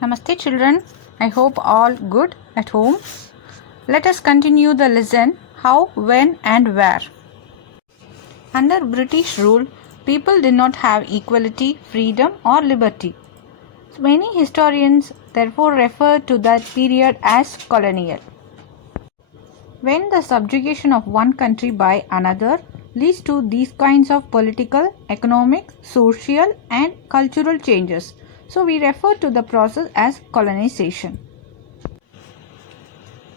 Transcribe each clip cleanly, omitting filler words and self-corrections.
Namaste children, I hope all good at home. Let us continue the lesson how, when and where. Under British rule, people did not have equality, freedom or liberty. Many historians therefore refer to that period as colonial. When the subjugation of one country by another leads to these kinds of political, economic, social and cultural changes, so we refer to the process as colonization.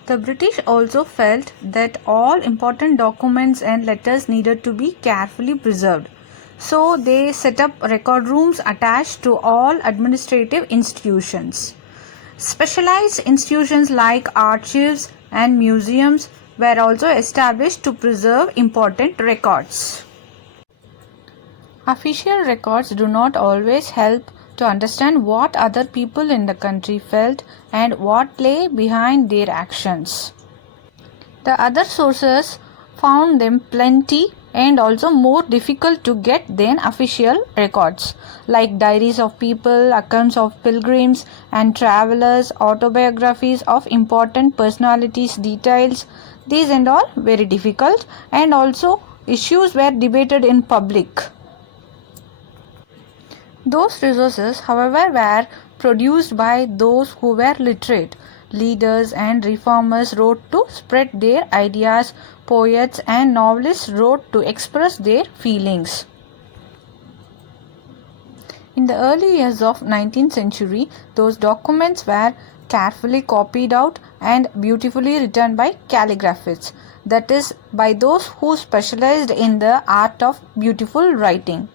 The British also felt that all important documents and letters needed to be carefully preserved. So they set up record rooms attached to all administrative institutions. Specialized institutions like archives and museums were also established to preserve important records. Official records do not always help to understand what other people in the country felt and what lay behind their actions. The other sources found them plenty and also more difficult to get than official records, like diaries of people, accounts of pilgrims and travelers, autobiographies of important personalities, details. These and all very difficult, and also issues were debated in public. Those resources, however, were produced by those who were literate. Leaders and reformers wrote to spread their ideas, poets and novelists wrote to express their feelings. In the early years of 19th century, those documents were carefully copied out and beautifully written by calligraphists, that is, by those who specialized in the art of beautiful writing.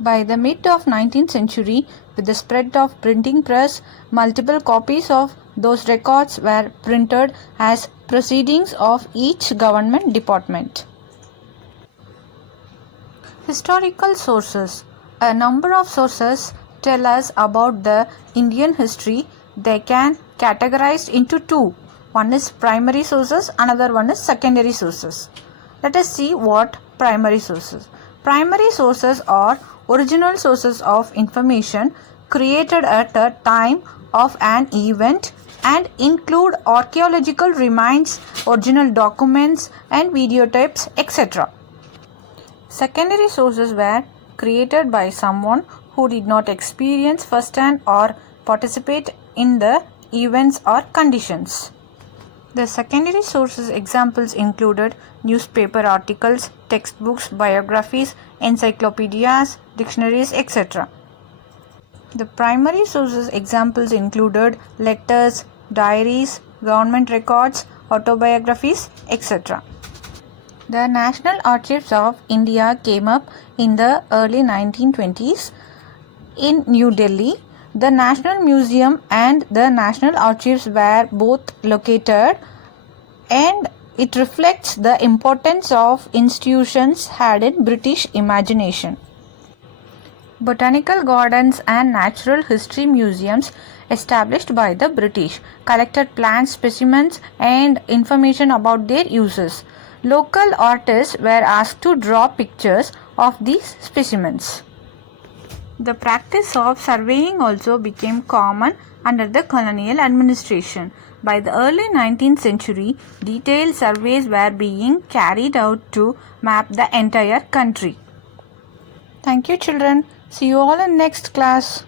By the mid of 19th century, with the spread of printing press, multiple copies of those records were printed as proceedings of each government department. Historical sources. A number of sources tell us about the Indian history. They can categorized into two. One is primary sources, another one is secondary sources. Let us see what primary sources. Primary sources are original sources of information created at a time of an event and include archaeological remains, original documents and videotapes, etc. Secondary sources were created by someone who did not experience firsthand or participate in the events or conditions. The secondary sources examples included newspaper articles, textbooks, biographies, encyclopedias, dictionaries, etc. The primary sources examples included letters, diaries, government records, autobiographies, etc. The National Archives of India came up in the early 1920s in New Delhi. The National Museum and the National Archives were both located, and it reflects the importance of institutions had in British imagination. Botanical gardens and natural history museums established by the British collected plant specimens and information about their uses. Local artists were asked to draw pictures of these specimens. The practice of surveying also became common under the colonial administration. By the early 19th century, detailed surveys were being carried out to map the entire country. Thank you children. See you all in next class.